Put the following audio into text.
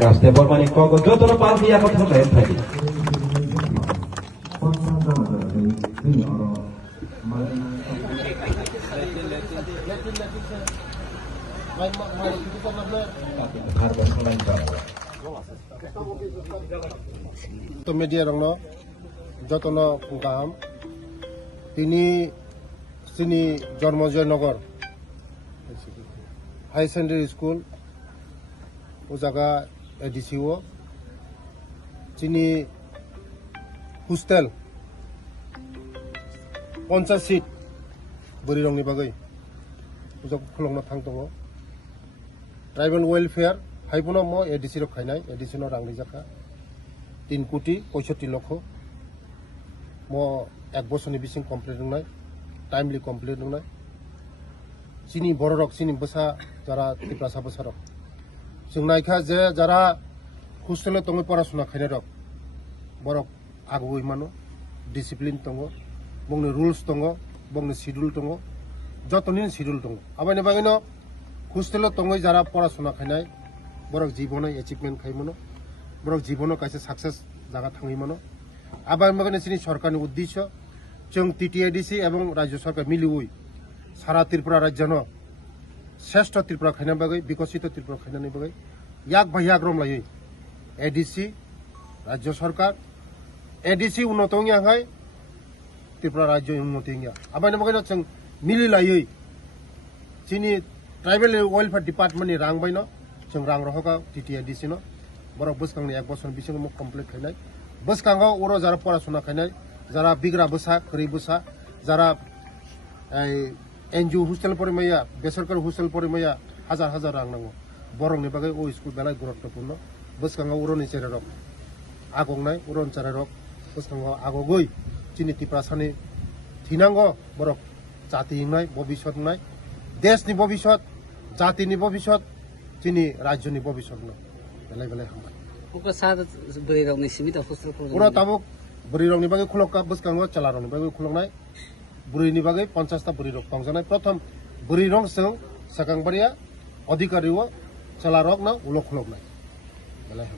Raste Bormani Kongo Jotoro Party Yakoto Lentaki. To media rongno jotono pungkam tini sini Jormojoy Nagar High Secondary School ujaga ADCO sini hostel 50 seat beri rongni bagai ujak khulongna thangtongo tribal welfare haipuno mo ADC ro khainai ADC no rang rijaka 3 কোটি 65 লক্ষ mo 1 বছরনি বিসিং complete নয় timely complete নয় চিনি বড় rock চিনি বসা যারা ত্রিপ্রাসা বসা rock जों नायखा जे যারা হোস্টেলে তঙ্গ পড়াশোনা খাইনে রক বড় আগবই মানো ডিসিপ্লিন তঙ্গ বংনি রুলস তঙ্গ বংনি শিডিউল তঙ্গ যতনি শিডিউল তঙ্গ আবাইনে বাগিনো হোস্টেলে তঙ্গ যারা পড়াশোনা খাইনাই বড় জীবনে অ্যাচিভমেন্ট খাইমনো বড় জীবনে কাছে সাকসেস জায়গা থাঙ্গিমনো আবাই বাগিনো চিনি সরকারनि উদ্দেশ্য जों টিটিআইডিসি এবং রাজ্য সরকার মিলিউই সারা ত্রিপুরা রাজ্যনো শ্রেষ্ঠ ত্রিপুরা খাইনা বাগৈ বিকশিত ত্রিপুরা খাইনানি বাগৈ ইয়াক ভাইয়াক রম লাयै এডিসি রাজ্য সরকার এডিসি উন্নতংয়া হাই ত্রিপুরা রাজ্য উন্নতংয়া আবাইনা বাগৈনো जों মিলি লাयै চিনি ট্রাইবেল ওয়েলফেয়ার ডিপার্টমেন্টনি রাং বাইনো जों রাং রহকা টিটিআইডিসি नो বড় বসকাংনি 1 বছর বিসিং মু কমপ্লিট খাইনাই বসকাঙ্গাও ওর যারা পড়াশোনা খাইনাই যারা বিগ্রা বসা করি বসা যারা एनजिओ हस्टेल परिमाया बेसरकारी हस्टेल परिमाया हाजार हाजार रां नांगौ बरंनि बागै ओ स्कुल बेलाय गुरुत्वपूर्ण बसकांगा उरनि चेरेरक आगंनाय उरन चेरेरक बसकांगा आगगै चिनि टिप्रासानि थिनांगौ बरक जाति हिंनाय भबिष्यत नाय देशनि भबिष्यत जातिनि भबिष्यत चिनि राज्यनि भबिष्यत बेलाय बेलाय हामबाय उका साथ बरिरंनि सिमिता हस्टेल उरा ताबुक बरिरंनि बागै खुलका बसकांगा चलारनि बागै खुलंनाय बुरिनि बागै 50टा बुरि रक तंजानाय प्रथम बुरि रं जों साकांबारिया अधिकारियो चला रक ना उलखलबनाय बेलाय